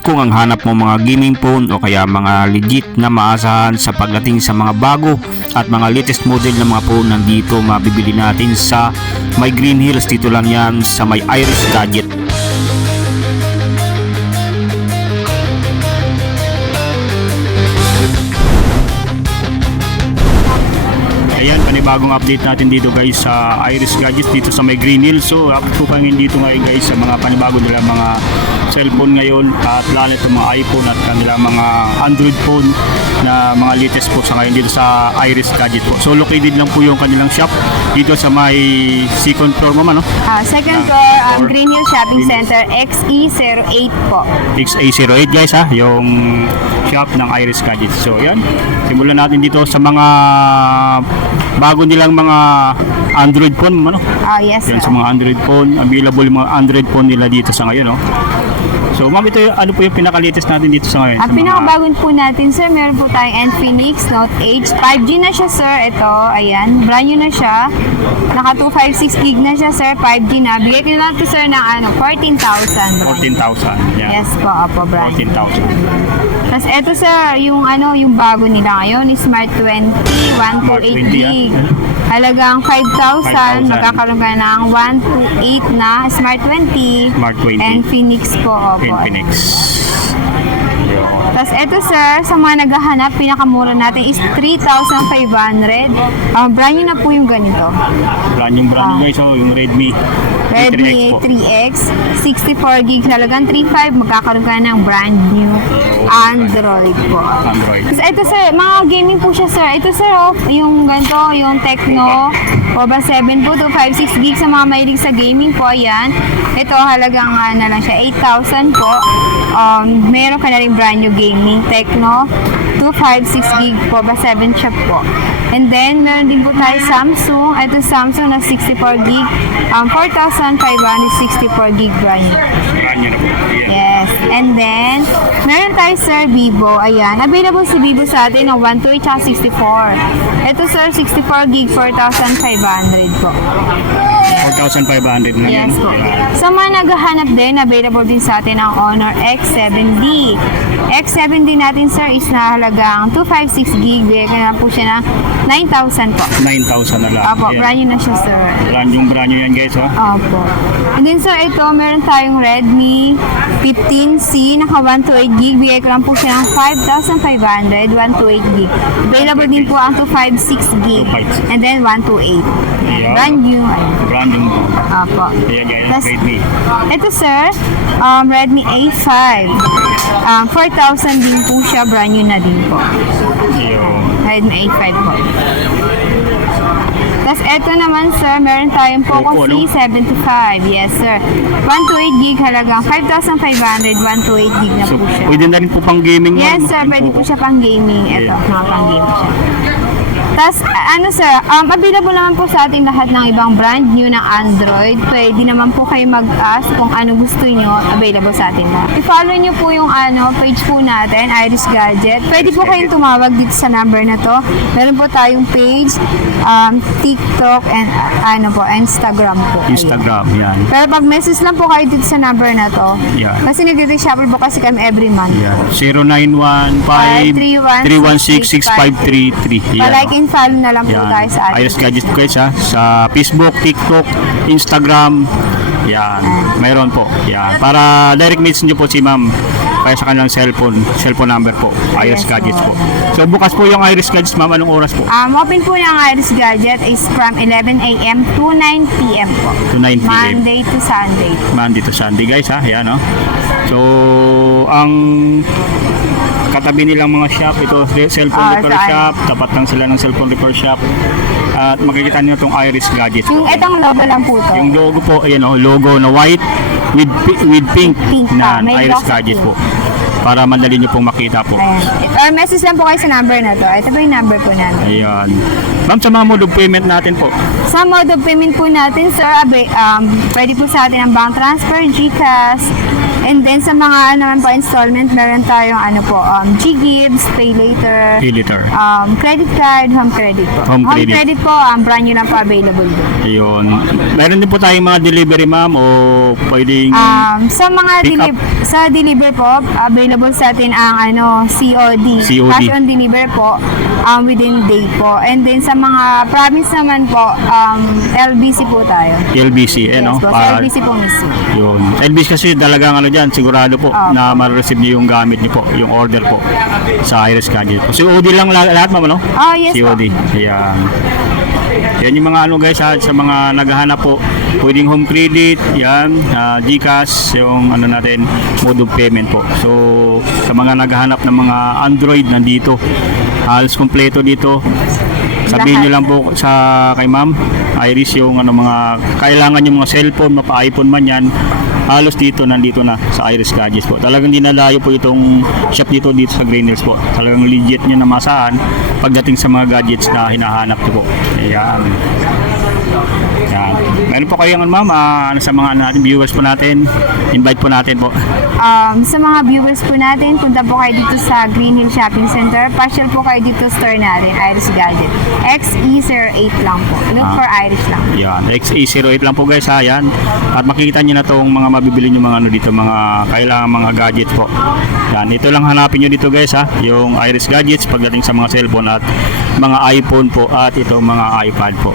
Kung ang hanap mo mga gaming phone o kaya mga legit na maasahan sa pagdating sa mga bago at mga latest model ng mga phone, nandito mabibili natin sa may Green Hills. Dito lang yan sa may Iris Gadget. Ayan, panibagong update natin dito guys sa Iris Gadgets dito sa may Green Hills. So update ko kami dito ngayon guys sa mga panibago nila mga cellphone ngayon, at lalo itong mga iPhone at kanilang mga Android phone na mga latest po sa ngayon dito sa Iris Gadget po. So located lang po yung kanilang shop dito sa may second floor mo man, no? Second floor, Green Hills Shopping Center, XE08 po. XA08 guys ha, yung shop ng Iris Gadget. So yan, simulan natin dito sa mga bago nilang mga Android phone, ano? Yes, Yan sir. sa mga Android phone, available yung mga Android phone nila dito sa ngayon, no? So ma'am, ito ano po yung pinaka-latest natin dito sa ngayon? Ang pinakabagon po natin, sir, meron po tayong Infinix Note 8. 5G na siya, sir. Ito, ayan. Brand new na siya. Naka 256 gig na siya, sir. 5G na. Bigay ko na lang to, sir, ng 14,000. 14,000. Yan. Yes po, opo, brand. 14,000. Tapos ito, sir, yung bago nila ngayon, is Smart 20, 128 gig. Halagang 5,000. 5,000. Magkakaroon ka ng 128 na Smart 20. Smart 20. And Phoenix po, opo. Infinix. Yun. Tapos ito, sir, sa mga naghahanap, pinakamura natin is 3,500. Brand new na po yung ganito. Brand new guys, oh, yung Redmi Redmi A3X po. 3X, 64 gigs, halagang 3,500. Magkakaroon ka ng brand new Android po. Android. Tapos ito, sir, mga gaming po siya, sir. Ito, sir, yung ganito, yung Tecno Pova 7 po, 256 gigs sa mga mahilig sa gaming po. Ayan. Ito, halagang na lang siya, 8,000 po. Meron ka na rin brand new gaming Tecno 256 gig po, ba 7 siya po. And then, meron din po tayo Samsung. Ito Samsung na 64 gig, 4,564 gig brand new. Brand new na po. Yan. Yes. And then, meron tayo, sir, Vivo. Ayan. Available si Vivo sa atin ng 128 at 64. Ito, sir, 64 gig, 4,500 po. 4,500 na yan. Yes po. Yan. Sa mga naghahanap din, available din sa atin ang Honor X7D. X7D natin, sir, is na halagang 256 gig. Bigay ko na po siya ng 9,000 po. 9,000 na lang. Opo, Yan. brand new na siya, sir. Brand new yan guys, oh. Opo. And then, sir, ito, meron tayong Redmi 15C, naka 128 gig. Bigay ko lang po siya ng 5,500, 128 gig. Available din po ang 256 gig. 256. And then, 128. Ayan. Brand new. Ayan. Brand new. Opo. Ayan guys, Tas, Redmi. ito, sir, Redmi A5. 4,000 din po siya, brand new na din po. Ayun. Redmi A5 po. Tapos ito naman, sir, meron tayong Poco Poco, no? C75. Yes, sir. 128 gig, halagang 5,500, 128 gig na So, po siya. pwede na rin po pang gaming yan. Yes, sir, pwede po siya pang gaming. Ito, Yeah. mga pang gaming siya. Tapos, sir, available naman po sa ating lahat ng ibang brand new ng Android. Pwede naman po kayo mag-ask kung ano gusto nyo, available sa atin lahat. I-follow nyo po yung page po natin, Iris Gadget. Pwede po kayong tumawag dito sa number na to. Meron po tayong page, TikTok, and Instagram po. Ayan. Instagram, yan. Pero pag message lang po kayo dito sa number na to, Yan. kasi nagre-reshuffle po kasi kami every month. Yan. 0915-316-533. Pa-like and follow na lang po Yan. tayo sa atin. Iris Gadget guys ha. Sa Facebook, TikTok, Instagram. Yan. Mayroon po. Yan. Para direct message nyo po si ma'am kaya sa kanilang cellphone number po. Iris Yes, Gadgets po. po. So bukas po yung Iris Gadgets ma'am. Anong oras po? Open po ng Iris Gadget is from 11 a.m. to 9 p.m. po. To 9 p.m. Monday to Sunday. Monday to Sunday guys ha. Yan no. So ang katabi nilang mga shop, ito cellphone repair saan? shop, tapat lang sila ng cellphone repair shop. At makikita niyo itong Iris Gadgets Yung po. itong logo lang po to. Yung logo po, ayan o, logo na white with pink, Pink, na may Iris logo Gadgets po. po. Para madali niyo pong makita po. Ayan. Or message lang po kayo sa number na to. Ito po yung number po natin. Ayan. Ma'am, sa mga mode of payment natin po. Sa mode of payment po natin, sir, pwede po sa atin ang bank transfer, GCash, And then sa mga naman po installment, meron tayong G-Gibbs, Pay Later, Liter. credit card, home credit po. Home credit. Po, brand new lang po available doon. Ayun. Meron din po tayong mga delivery, ma'am, o pwedeng Sa mga Pick up. sa deliver po, available sa atin ang COD. COD. Cash on deliver po within day po. And then sa mga province naman po, LBC po tayo. LBC, Yes po, sa LBC po mismo. Yun. LBC kasi talagang dyan, sigurado po Opo. na ma-receive niyo yung gamit niyo po, yung order po sa Iris Gadget po. COD lang lahat, ma'am, no? Yes po. COD. Ayan. Yan yung mga guys, sa mga naghahanap po, pwedeng home credit, yan, GCash, yung natin, mode of payment po. So, sa mga naghahanap ng mga Android, nandito. Halos kompleto dito. Sabihin nyo lang po kay ma'am Iris yung mga kailangan yung mga cellphone, mapa-iPhone man yan, halos nandito na sa Iris Gadgets po. Talagang dinalayo po itong shop dito sa Green Hills po. Talagang legit nyo na masahan pagdating sa mga gadgets na hinahanap ko po. Ayan. Yan. Meron po kayong ma'am, sa mga viewers po natin, invite po natin po. Sa mga viewers po natin, punta po kayo dito sa Green Hill Shopping Center. Pasyal po kayo dito sa store natin, Iris Gadget. XE08 lang po. Look for Iris lang. Yan, XE08 lang po guys, yan. At makikita niyo na tong mga mabibili niyo mga dito, mga kailangan mga gadget po. Yan, ito lang hanapin niyo dito guys, yung Iris Gadgets pagdating sa mga cellphone at mga iPhone po at itong mga iPad po.